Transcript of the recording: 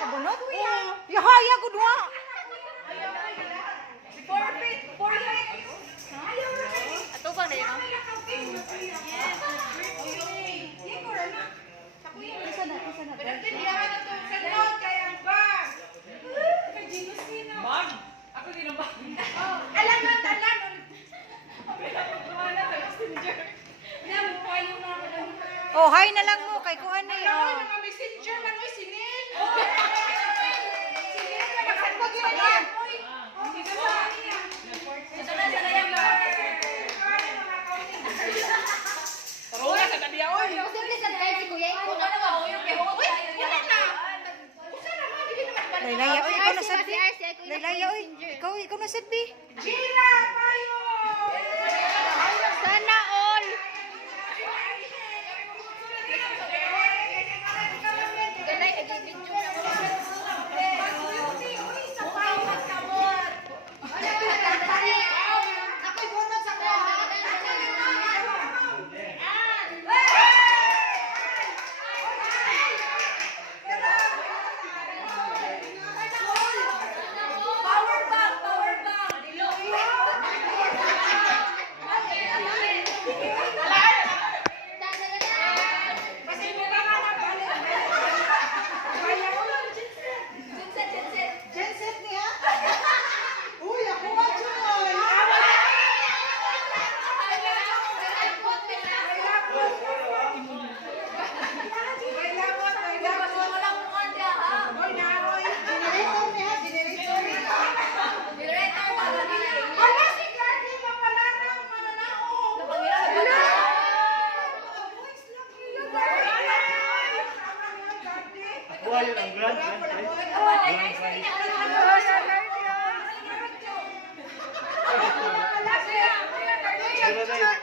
Kabunot? Yahaya ko duha. Ato ba na yun? Isa na. Oh, hi na lang mo kay kuan ni. Oh. Messenger man oy sinil. Laylaya, oy, ikaw na sad. Laylaya, oy. Ikaw na sad, bi. Gina kayo. Sana all! Ganay, nag-video na mo. Ako'y bunot sa ko. Genset niya. Uy, ako ba dyan? Generator niya, generator. Hala, si Cardi, mapalarang, mananao. Buhay yun ang grand. Hala,